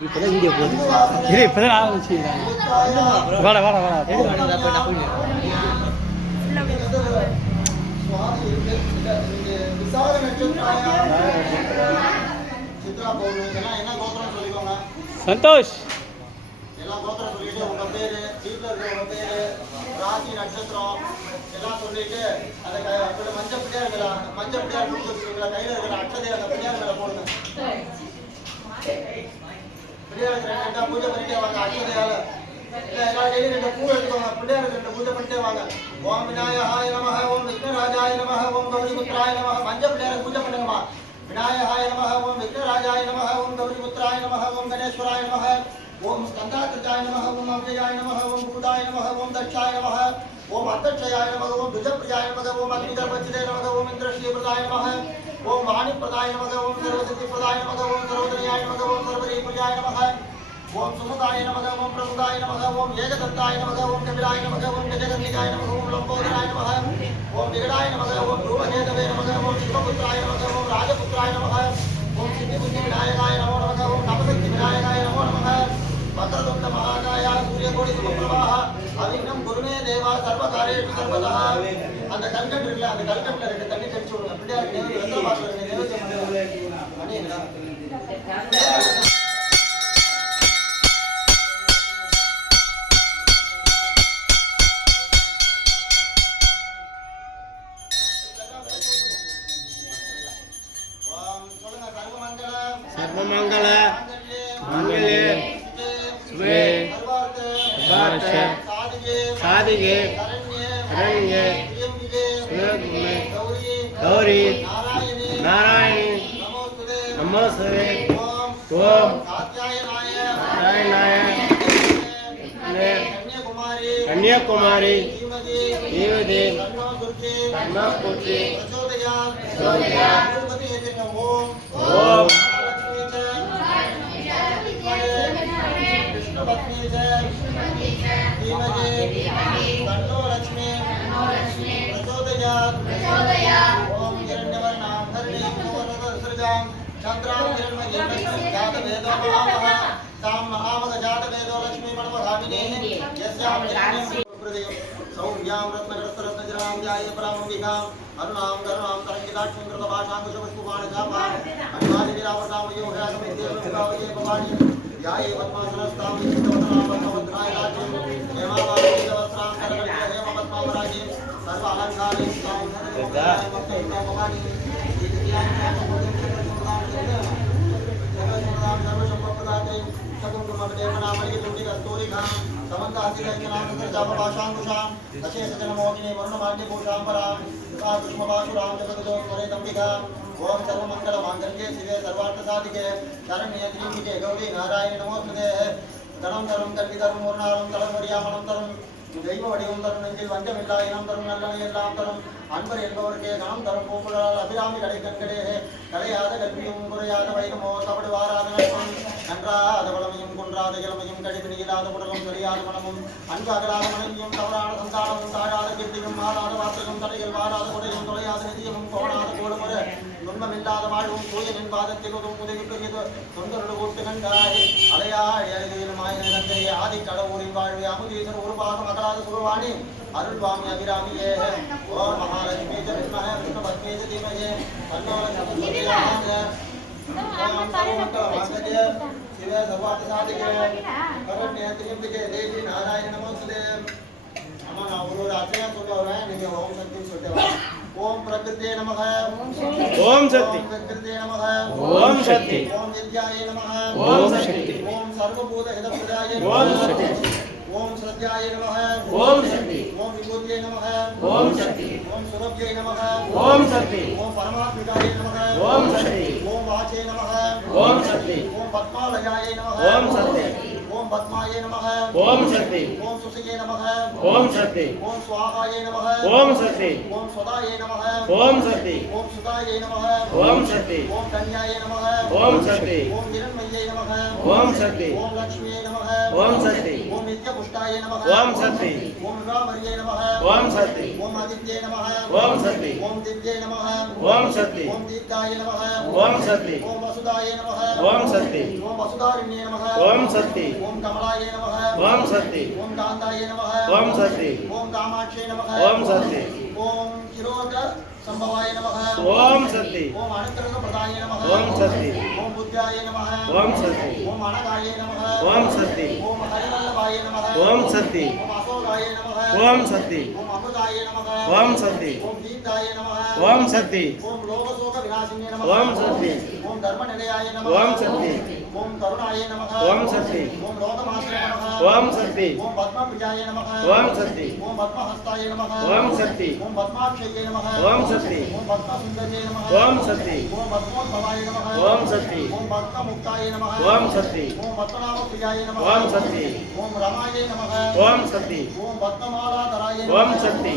இப்போதான் இங்கே போகுது. இல்லை இப்போதான் ஆரம்பிச்சு சந்தோஷ் எல்லா கோத்திரம் சொல்லிட்டு உங்க பேரு வீட்டில் இருக்கிற பேரு ராசி நட்சத்திரம் எல்லாம் சொல்லிட்டு அந்த மஞ்சள் பிள்ளையா இருக்கிறா மஞ்சள் பிள்ளையா கையில இருக்கிற அட்டதை அந்த பிள்ளையா இருக்கிற போடுங்க ரெண்டா பூஜை பண்ணிட்டே வாங்க அச்சதையால எல்லா கையிலும் ரெண்டு பூ எடுத்துக்கோங்க பிள்ளையாருக்கு ரெண்டு பூஜை பண்ணிட்டே வாங்க. ஓம் விநாயகாய நமஹ ஓம் விக்னராஜாய நமஹ ஓம் கௌரிபுத்ராய நமஹ மஞ்சள் பிள்ளையாருக்கு பூஜை பண்ணுங்கம்மா. விநாயகாய ஓம் விக்னராஜாய நமஹ ஓம் நமஹ ஓம் கணேஸ்வராய நமஹ ओम स्कंदाकृताय नमः ओम अव्ययाय नमः ओम भूताय नमः ओम दक्षाय नमः ओम अध्यक्षाय नमः ओम द्विजप्रियाय नमः ओम अग्निगर्भचिते नमः ओम इन्द्रश्रीप्रदाय नमः ओम वाणिप्रदाय नमः ओम सर्वसिद्धिप्रदाय नमः ओम सर्वोदयाय नमः ओम सर्वरीपूजाय नमः ओम सुमुदाय नमः ओम प्रमुदाय नमः ओम येगदत्ताय नमः ओम कपिलाय नमः ओम गजगंधिकाय नमः ओम लंबोदराय नमः ओम विगडाय नमः ओम ध्रुवकेतवे नमः ओम शिवपुत्राय नमः மலையேற்று சர்வதா அந்த கல்கட்டு இருக்குல்ல அந்த கல்கட்டில் இருக்க தண்ணி கழிச்சு விடுங்க பிள்ளையார் நினைவு ரத்னபாட்டில் இருக்க நினைவு रंगे सूर्यगुमे गौरी नारायणी नमस्ते ओम कन्याकुमारी देवदेव धर्मपूर्ति भवानि ध्याये पद्मासनस्तां विष्णुवदनां राज्यं हेमावादिवस्त्रां करकलित हेमपद्मावराजीं सर्व अलङ्कारीं तां ஓம் சர்வ மங்கள மாங்கல்யே சிவே சர்வார்த்த சாதிகே சரண்ய திரிபிகே கௌரி நாராயண நமோஸ்தே தனம் தரும் கல்வி தரும் ஒரு நாளும் தலைமுறையாமலம் தரும் தெய்வ வடிவம் தரும் நெஞ்சில் வஞ்சமில்லா இனம் தரும் நல்லவை எல்லாம் தரும் அன்பர் என்பவருக்கே கணம் தரும் பூங்குழலால் அபிராமி கடை கண்களே கலையாத கல்வியும் குறையாத வைரமோ தவிடு வாராத நட்பும் நன்றாத வளமையும் குன்றாத இளமையும் கழிவு உடலும் தெரியாத மனமும் அன்பு அகலாத மனைவியும் தவறான சந்தானமும் தாழாத கீர்த்தியும் மாறாத வார்த்தையும் தலையில் வாராத குடையும் தொலையாத நிதியமும் கோணாத கோடுமுறை துன்பமில்லாத வாழ்வும் தூயனின் பாதத்தில் உதவும் உதவி பெரியது தொந்தரடு கூட்டு கண்டாய் அலையாழி அழுகையிலும் ஆயிரம் கண்டே ஆதி கடவுரின் வாழ்வு அமுதீசர் ஒரு பாகம் அகலாத குருவாணி அருள்வாமி அபிராமியே ஓ மகாலட்சுமி ச வித்மஹே விஷ்ணு பத்மே ச தீமஹே தன்னோ லக்ஷ்மி பிரச்சோதயாத். ஓம் சர்வமங்கல மாங்கல்யே சிவே சர்வார்த்த சாதிகே கரண்யே திரியம்பிகே தேவி நாராயண நமோஸ்துதே அம்மா நான் ஒரு ஒரு அர்ச்சனை சொல்ல வரேன் நீங்க ஓம் சக்தின்னு சொல்லிட்டு வரேன் ஓம் பிரகிருதே நமக ஓம் சக்தி பிரகிருதே நமக ஓம் சக்தி ஓம் வித்யாய நமக ஓம் சக்தி ஓம் சர்வபூத ஹிதப்பிரதாய ஓம் சக்தி ஓம் ஸ்ரத்யாய நமக ஓம் சக்தி ஓம் விபூத்யே நமக ஓம் சக்தி ஓம் சுரப்யே நமக ஓம் சக்தி ஓம் பரமாத்மிகாய நமக ஓம் சக்தி ஓம் வாச்சே நமக ஓம் சக்தி ஓம் பத்மாலயாய நமக ஓம் சக்தி ஓம் பத்மாய நமக ஓம் சக்தி ஓம் சுசிகே நமக ओम सति ओम स्वाहाय नमः। ओम सति ओम सदाय नमः। ओम सति ओम सुदाय नमः। ओम सति ओम कन्याय नमः। ओम सति ओम निरन्मयाय नमः। ओम सति ओम लक्ष्मीये नमः। ओम सति ओंकाराय नमः ओम सति ओम रामर्याय नमः ओम सति ओम आदित्याय नमः ओम सति ओम दिव्ये नमः ओम सति ओम दीर्घाय नमः ओम सति ओम वसुधाय नमः ओम सति ओम वसुदारिण्ये नमः ओम सति ओम कमलाय नमः ओम सति ओम कांताय नमः ओम सति ओम कामाक्षय नमः ओम सति ओम किरोट संभवाय नमः ओम सति ओम अनंतरंग प्रदाय नमः ओम सति विद्याय नमः ओम सति ओम अनगाय नमः ओम सति ओम हरिवल्लभाय नमः ओम सति ओम अशोकाय नमः ओम सति ओम अमृताय नमः ओम सति ओम दीपदाय नमः ओम सति ओम लोकशोक विनाशिने नमः ओम सति ఓం శక్తి ఓం ధర్మనిలయాయ నమః ఓం శక్తి ఓం కరుణాయ నమః ఓం శక్తి ఓం లోకమాశ్రయ నమః ఓం శక్తి ఓం పద్మప్రియాయ నమః ఓం శక్తి ఓం పద్మహస్తాయ నమః ఓం శక్తి ఓం పద్మాక్షయ్యే నమః ఓం శక్తి ఓం పద్మసుందర్యే నమః ఓం శక్తి ఓం పద్మోద్భవాయ నమః ఓం శక్తి ఓం పద్మముక్తాయ నమః ఓం శక్తి ఓం పద్మనాభప్రియాయ నమః ఓం శక్తి ఓం రమాయ నమః ఓం శక్తి ఓం పద్మమాలాధరాయ ఓం నమః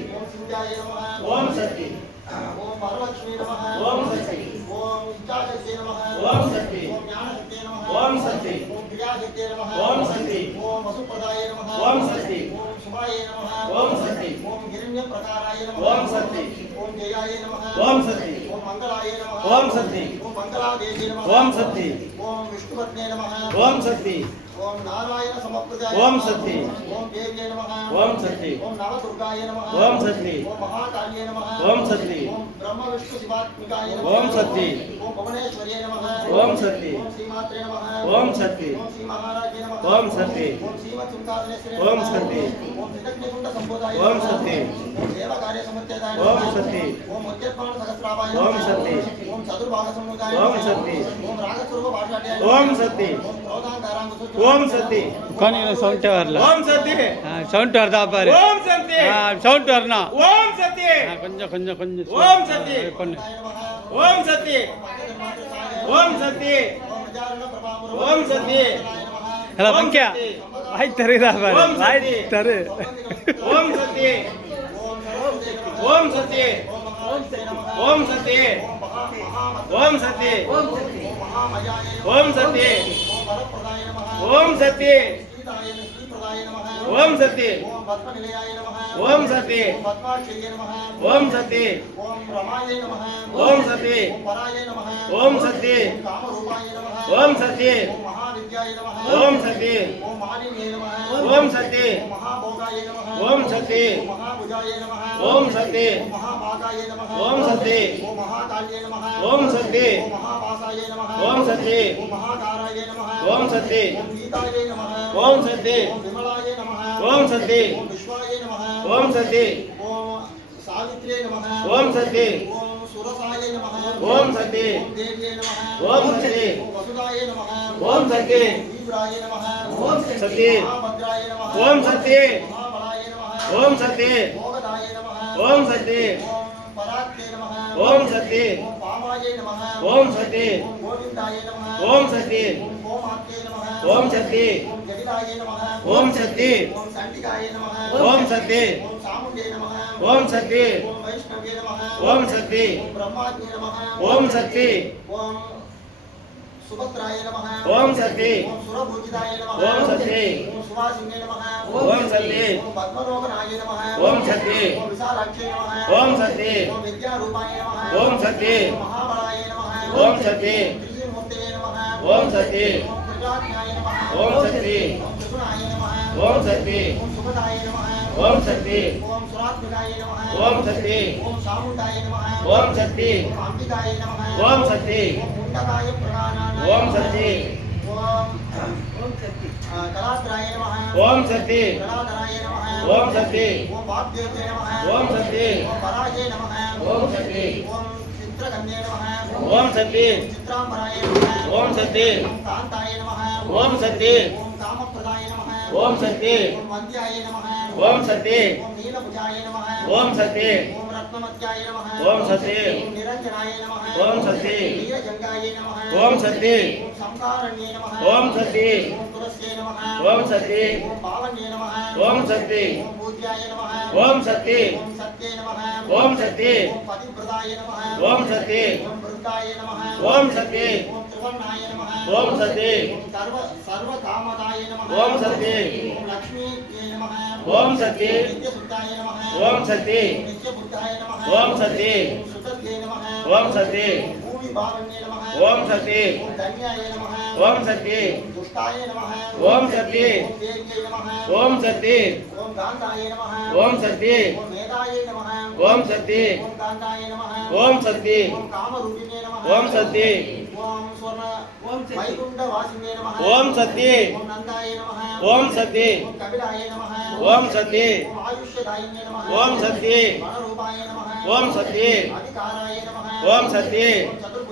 विद्याय नमः। ओम शक्ति ओम वरलक्ष्मी नमः। ओम शक्ति ओम इच्छाशक्ति नमः। ओम शक्ति ओम ज्ञानशक्ति नमः। ओम शक्ति ओम क्रियाशक्ति नमः। ओम शक्ति ओम वसुप्रदाय नमः। ओम शक्ति ओम शुभाय नमः। ओम शक्ति ओम हिरण्यप्रकाराय नमः। ओम शक्ति ओम सत्य ओम सत्य ओम सत्य ओम विष्णुपत्ने ओम सत्य ओम नारायण समप्रदाय ओम सत्य ओम देव्ये नमः ओम सत्य ओम नवदुर्गाय नमः ओम सत्य ओम महाकाल्ये नमः ओम सत्य ओम ब्रह्म विष्णु शिवात्मिकाय नमः ओम सत्य ओम भुवनेश्वर्ये नमः ओम सत्य ओम श्रीमात्रे नमः ओम सत्य ओम श्री महाराजे नमः ओम सत्य ओम श्रीमत्सुंकारेश्वरे ओम सत्य ओम त्रिदग्निकुंड संबोधाय ओम सत्य ओम देवकार्य समुच्चयदाय ओम सत्य ఓం ఉద్యత్పాణ సహస్రావాయ ఓం సత్తి ఓం చతుర్భాగ సముదాయ ఓం సత్తి ఓం రాగస్వరూప పాఠాడ్యాయ ఓం సత్తి ఓం క్రోధాంకారాంగ సూత్ర ఓం సత్తి కానీ ఇలా సౌండ్ வரல ஓம் சத்தி சவுண்ட் வருதா பாரு ஓம் சத்தி சவுண்ட் வரணும் ஓம் சத்தி கொஞ்சம் கொஞ்சம் கொஞ்சம் ஓம் சத்தி பண்ணு ஓம் சத்தி ஓம் சத்தி ஓம் சத்தி ஹலோ பங்கியா வாய் தருதா பாரு வாய் தரு ஓம் சத்தி ஓம் சத்தி ஓம் சத்தி ओम सत्य ओम सत्य ओम सत्य ओम सत्य ओम सत्य ओम सत्य ओम सत्य ओम सत्य ओम सत्य ओम सत्य विद्याय नमः ओम सति ओम महादेवे नमः ओम सति ओम महाभोगाय नमः ओम सति ओम महाभुजाय नमः ओम सति ओम महाभागाय नमः ओम सति ओम महाकाल्ये नमः ओम सति ओम महापासाय नमः ओम सति ओम महाकाराय नमः ओम सति ओम गीताय नमः ओम सति ओम विमलाय नमः ओम सति ओम विश्वाय नमः ओम सति ओम सावित्रे नमः ओम सति ओम सुरसाय नमः ओम सति ओम देव्ये नमः ओम सति वसुदाय नमः ओम सत्ये वीराय नमः ओम सत्ये महाभद्राय नमः ओम सत्ये महाबलाय नमः ओम सत्ये मोगदाय नमः ओम सत्ये ओम पराक्ते नमः ओम सत्ये ओम पामाय नमः ओम सत्ये ओम गोविंदाय नमः ओम सत्ये ओम गोमात्ये नमः ओम सत्ये ओम जगदाय नमः ओम सत्ये ओम संतिकाय नमः ओम सत्ये ओम सामुंडे नमः ओम सत्ये ओम वैष्णवे नमः ओम सत्ये ओम ब्रह्मात्मे नमः ओम सत्ये ओम सुभद्राय नमः ओम सत्ये ओम सुरभूजिताय नमः ओम सत्ये ओम सुवासिने नमः ओम सत्ये ओम पद्मलोकनाय नमः ओम सत्ये ओम विशालाक्षे नमः ओम सत्ये ओम विद्यारूपाय नमः ओम सत्ये ओम महाबलाय नमः ओम सत्ये त्रिमूर्तये नमः ओम सत्ये ओम प्रजाज्ञाय नमः ओम सत्ये ओम कृष्णाय नमः ओम सत्ये ओम सुभदाय नमः ओम शक्ति ओम सुरात्मकाय नमः ओम शक्ति ओम सामुदाय नमः ओम शक्ति ओम अंकिताय नमः ओम शक्ति ओम पिण्डकाय प्रधानाय ओम शक्ति ओम ओम शक्ति कलात्राय नमः ओम शक्ति कलाधराय नमः ओम शक्ति ओम भाग्यते नमः ओम शक्ति ओम पराजय नमः ओम शक्ति ओम चित्रगम्ये नमः ओम शक्ति चित्रांबराय नमः ओम शक्ति ओम कांताय नमः ओम शक्ति ओम कामप्रदाय नमः ओम शक्ति ओम वन्द्याय नमः ओम शक्ति ओम नीलभुजाय नमः ओम शक्ति पद्ममत्याय नमः ओम सत्ये ओम निरंजनाय नमः ओम सत्ये नीरजंगाय नमः ओम सत्ये ओम संकारण्ये नमः ओम सत्ये ओम तुलस्ये नमः ओम सत्ये ओम पावन्ये नमः ओम सत्ये ओम पूज्याय नमः ओम सत्ये ओम सत्ये नमः ओम सत्ये ओम पतिव्रताय नमः ओम सत्ये ओम वृद्धाय नमः ओम सत्ये ओम ओम सत्य सर्व सर्व कामदाय नमः। ओम सत्य ओम लक्ष्मी ये नमः। ओम सत्य नित्य सुताय नमः। ओम सत्य नित्य बुद्धाय नमः। ओम सत्य सुतत्ये नमः। ओम सत्य ओम सत्य ओम सत्य ओम सत्य ओम सत्य ओम सत्य ओम सत्य ओम सत्य ओम सत्य ओम सत्य ओम सत्य ओम सत्य ओम सत्य ओम सत्य ओम सत्य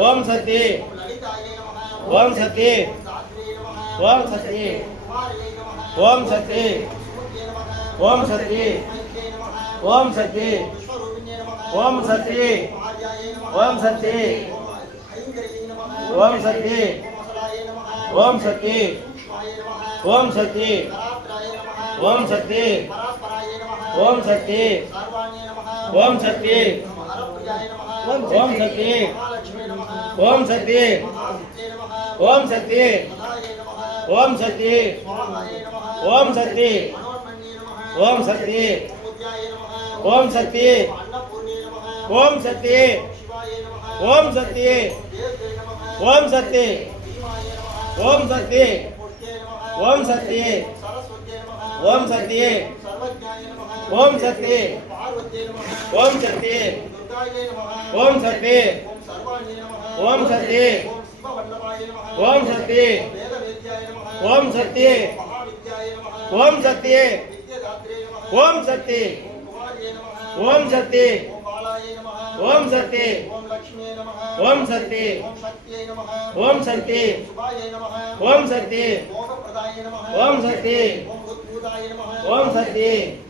ఓం సతి ఓం సతి ఓం సతి ఓం సతి ఓం సతి ఓం సతి ఓం సతి ఓం సతి ఓం సతి ఓం సతి ఓం సతి ఓం సతి ఓం సతి ఓం సతి ఓం సతి ஓம் சக்தி ஓம் லக்ஷ்மியே நமः ஓம் சக்தி ஓம் சக்தியே நமः ஓம் சக்தி சுபாய நமः ஓம் சக்தி மோகப்பிரதாய நமः ஓம் சக்தி ஓம் உத்பூதாய நமः ஓம் சக்தி ஓம் பகவத்யே நமः ஓம் சக்தி ஓம் பவ்யயாய நமः ஓம் ரதிப்பிரியாய நமः ஓம் சக்தி ஓம் சண்டிகாய நமः ஓம் சக்தி சங்கமந்தாய நமः ஓம் சக்தி ஓம் சக்தி நமः ஓம் சக்தி ஓம் சத்யே நமः ஓம் சக்தி ஓம் பூர்ணாய நமः ஓம் சக்தி ओम सत्ये ओम सत्ये ओम सत्ये ओम सत्ये ओम सत्ये ओम सत्ये ओम सत्ये ओम सत्ये ओम सत्ये ओम सत्ये ओम सत्ये ओम सत्ये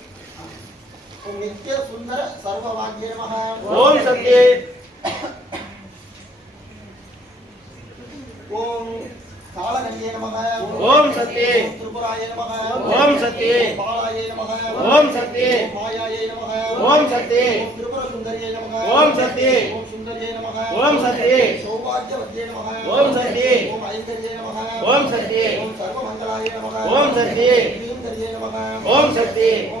नित्य सुंदर सर्वभाग्य नमः ओम सत्ये ओम कालगण्ये नमः ओम सत्ये त्रिपुराय नमः ओम सत्ये बालाय नमः ओम सत्ये मायाय नमः ओम सत्ये त्रिपुर सुंदरिये नमः ओम सत्ये ओम सुंदरिये नमः ओम सत्ये सौभाग्यवत्ये नमः ओम सत्ये ओम ऐश्वर्ये नमः ओम सत्ये ओम सर्वमंगलाय नमः ओम सत्ये ओम सत्ये ओम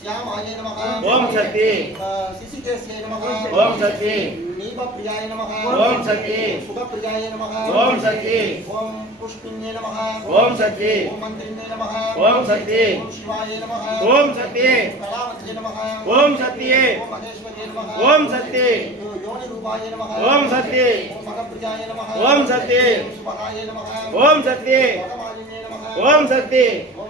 श्यामाय नमः ओम शक्ति शिशिकेश्याय नमः ओम शक्ति नीपप्रियाय नमः ओम शक्ति सुखप्रियाय नमः ओम शक्ति ओम पुष्पिन्ये नमः ओम शक्ति ओम मन्त्रिन्ये नमः ओम शक्ति ओम शिवाय नमः ओम शक्ति कलावत्ये नमः ओम शक्ति ओम महेश्वरे नमः ओम शक्ति योनि रूपाय नमः ओम शक्ति ओम मगप्रियाय नमः ओम शक्ति ओम शक्ति ओम शक्ति ओम शक्ति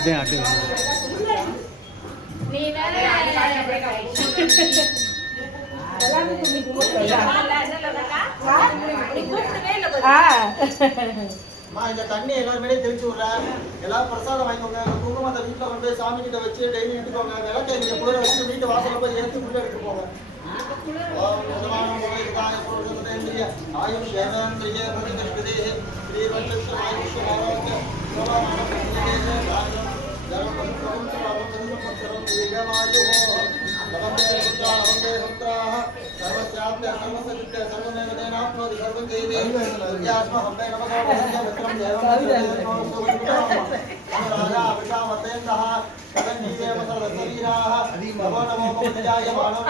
அப்படியே அப்படியே இந்த தண்ணி எல்லாருமே தெளிச்சு விடுற எல்லாரும் பிரசாதம் வாங்கிக்கோங்க குங்குமத்தை வீட்டுல போய் சாமி கிட்ட வச்சு டெய்லி எடுத்துக்கோங்க விளக்க இங்க வச்சு வீட்டு வாசல போய் எடுத்து உள்ள எடுத்து போங்க ஆயுஷ் ஏதாந்திரிய பிரதிபலிப்பதே ஸ்ரீ வல்லட்சுமி ஆயுஷ் నమో నమో జాయ మానవ